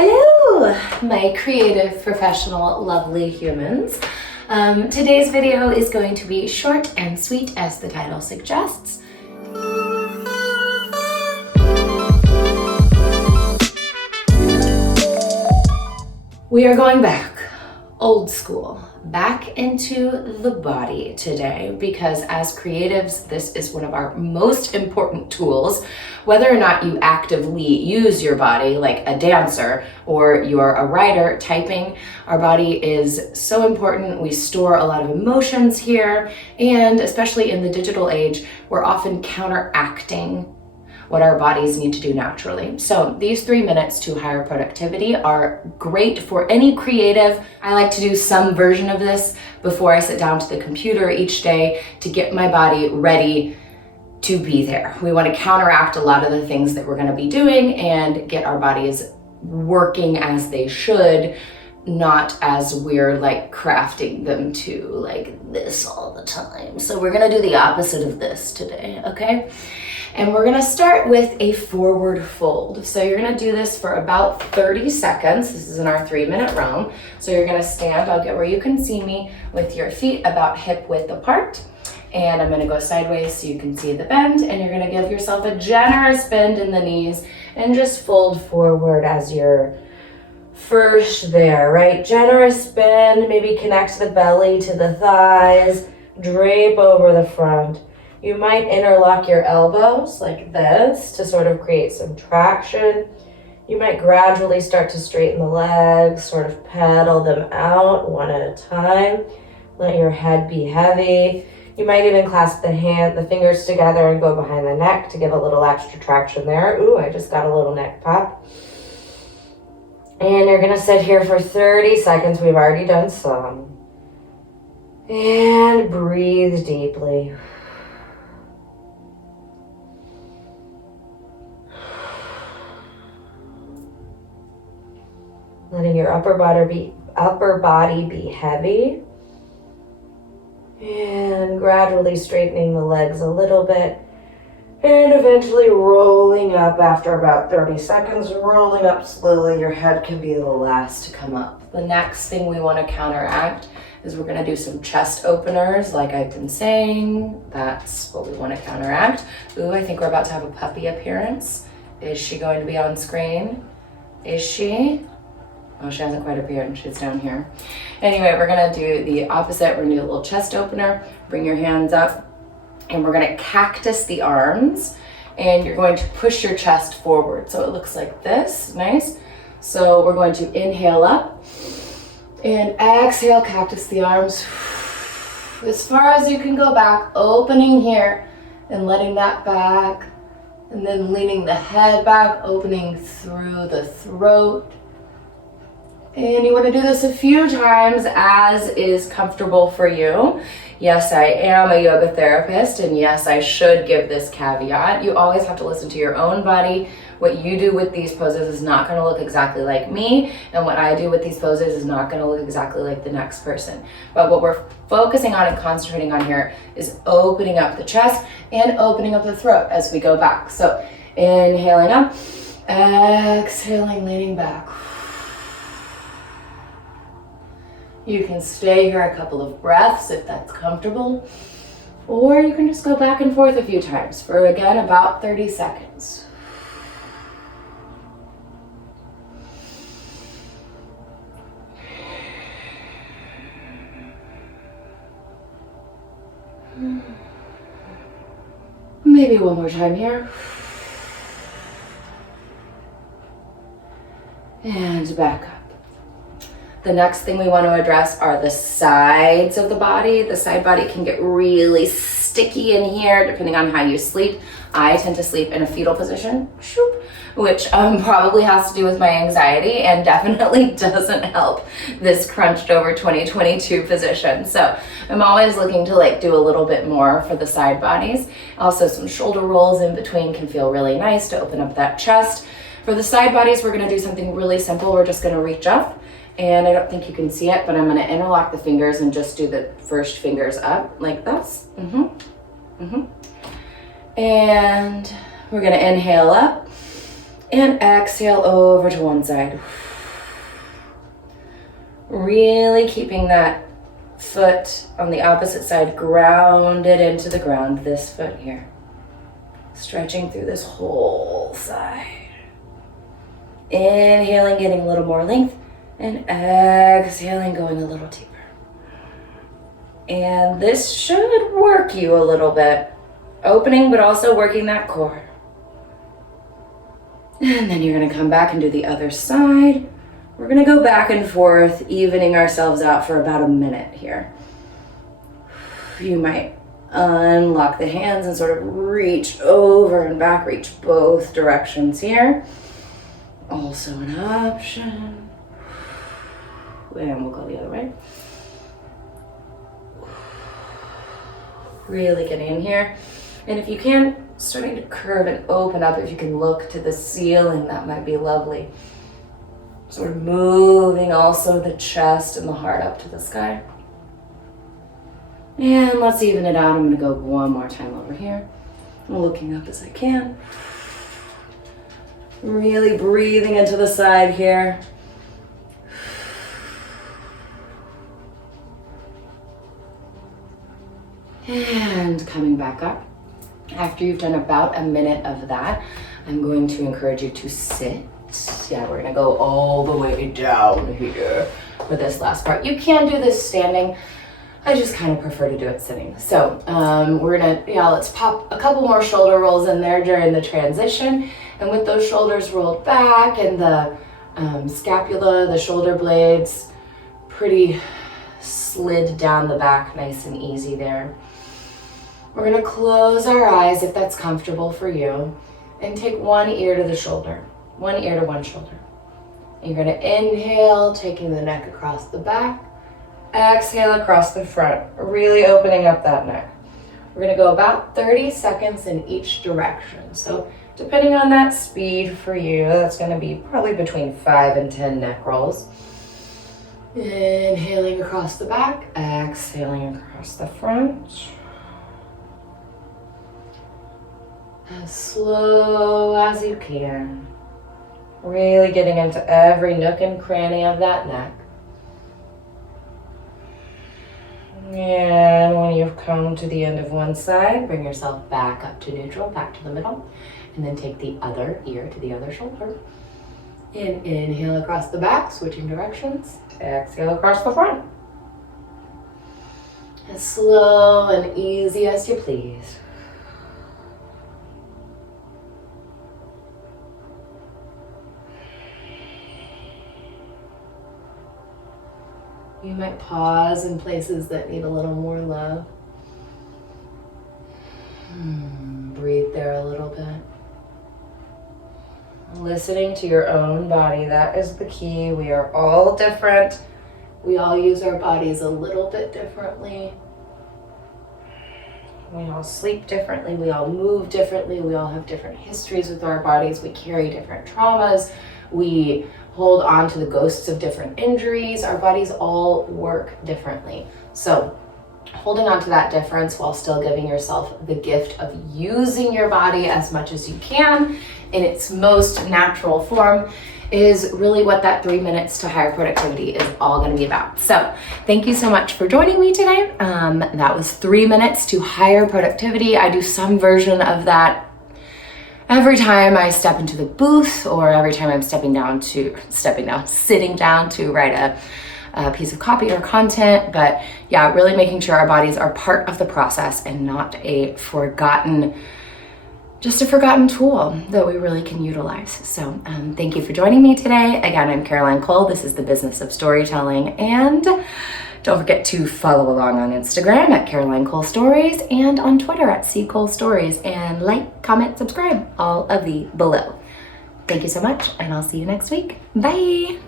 Hello, my creative, professional, lovely humans. Today's video is going to be short and sweet, as the title suggests. We are going back, old school, back into the body today, because as creatives, this is one of our most important tools. Whether or not you actively use your body like a dancer or you're a writer typing, our body is so important. We store a lot of emotions here, and especially in the digital age, we're often counteracting what our bodies need to do naturally. So these 3 minutes to higher productivity are great for any creative. I like to do some version of this before I sit down to the computer each day to get my body ready to be there. We want to counteract a lot of the things that we're going to be doing and get our bodies working as they should, not as we're like crafting them to like this all the time. So we're going to do the opposite of this today, okay? And we're gonna start with a forward fold. So you're gonna do this for about 30 seconds. This is in our 3-minute round. So you're gonna stand, I'll get where you can see me, with your feet about hip width apart. And I'm gonna go sideways so you can see the bend, and you're gonna give yourself a generous bend in the knees and just fold forward as you're first there, right? Generous bend, maybe connect the belly to the thighs, drape over the front. You might interlock your elbows like this to sort of create some traction. You might gradually start to straighten the legs, sort of pedal them out one at a time. Let your head be heavy. You might even clasp the fingers together and go behind the neck to give a little extra traction there. Ooh, I just got a little neck pop. And you're gonna sit here for 30 seconds. We've already done some. And breathe deeply. Letting your upper body be heavy, and gradually straightening the legs a little bit, and eventually rolling up after about 30 seconds, rolling up slowly. Your head can be the last to come up. The next thing we want to counteract is we're going to do some chest openers, like I've been saying. That's what we want to counteract. Ooh, I think we're about to have a puppy appearance. Is she going to be on screen? Is she? Oh, she hasn't quite appeared. She's down here. Anyway, we're gonna do the opposite. We're gonna do a little chest opener. Bring your hands up, and we're gonna cactus the arms, and you're going to push your chest forward. So it looks like this, nice. So we're going to inhale up, and exhale, cactus the arms. As far as you can go back, opening here, and letting that back, and then leaning the head back, opening through the throat. And you want to do this a few times as is comfortable for you. Yes, I am a yoga therapist, and yes, I should give this caveat. You always have to listen to your own body. What you do with these poses is not going to look exactly like me, and what I do with these poses is not going to look exactly like the next person. But what we're focusing on and concentrating on here is opening up the chest and opening up the throat as we go back. So inhaling up, exhaling, leaning back. You can stay here a couple of breaths if that's comfortable, or you can just go back and forth a few times for, again, about 30 seconds. Maybe one more time here. And back up. The next thing we want to address are the sides of the body. The side body can get really sticky in here depending on how you sleep. I tend to sleep in a fetal position, which probably has to do with my anxiety and definitely doesn't help this crunched over 2022 position. So I'm always looking to like do a little bit more for the side bodies. Also, some shoulder rolls in between can feel really nice to open up that chest. For the side bodies, we're going to do something really simple. We're just going to reach up. And I don't think you can see it, but I'm gonna interlock the fingers and just do the first fingers up like this. And we're gonna inhale up and exhale over to one side. Really keeping that foot on the opposite side grounded into the ground, this foot here. Stretching through this whole side. Inhaling, getting a little more length, and exhaling, going a little deeper. And this should work you a little bit. Opening, but also working that core. And then you're gonna come back and do the other side. We're gonna go back and forth, evening ourselves out for about a minute here. You might unlock the hands and sort of reach over and back, reach both directions here. Also an option. And we'll go the other way. Really getting in here. And if you can, starting to curve and open up, if you can look to the ceiling, that might be lovely. Sort of moving also the chest and the heart up to the sky. And let's even it out. I'm gonna go one more time over here. I'm looking up as I can. Really breathing into the side here. And coming back up. After you've done about a minute of that, I'm going to encourage you to sit. Yeah, we're gonna go all the way down here for this last part. You can do this standing. I just kind of prefer to do it sitting. So we're gonna, let's pop a couple more shoulder rolls in there during the transition. And with those shoulders rolled back and the scapula, the shoulder blades, pretty slid down the back, nice and easy there. We're gonna close our eyes if that's comfortable for you and take one ear to the shoulder, one ear to one shoulder. You're gonna inhale, taking the neck across the back, exhale across the front, really opening up that neck. We're gonna go about 30 seconds in each direction. So depending on that speed for you, that's gonna be probably between 5 and 10 neck rolls. Inhaling across the back, exhaling across the front. As slow as you can. Really getting into every nook and cranny of that neck. And when you've come to the end of one side, bring yourself back up to neutral, back to the middle, and then take the other ear to the other shoulder. And inhale across the back, switching directions. Exhale across the front. As slow and easy as you please. You might pause in places that need a little more love. Breathe there a little bit. Listening to your own body, that is the key. We are all different. We all use our bodies a little bit differently. We all sleep differently. We all move differently. We all have different histories with our bodies. We carry different traumas. We hold on to the ghosts of different injuries. Our bodies all work differently. So holding on to that difference while still giving yourself the gift of using your body as much as you can in its most natural form is really what that 3 minutes to higher productivity is all going to be about. So thank you so much for joining me today. That was 3 minutes to higher productivity. I do some version of that every time I step into the booth, or every time I'm sitting down to write a piece of copy or content. But yeah, really making sure our bodies are part of the process and not a forgotten tool that we really can utilize. So thank you for joining me today. Again, I'm Caroline Cole. This is The Business of Storytelling. And don't forget to follow along on Instagram at Caroline Cole Stories and on Twitter at C Cole Stories, and like, comment, subscribe, all of the below. Thank you so much, and I'll see you next week. Bye.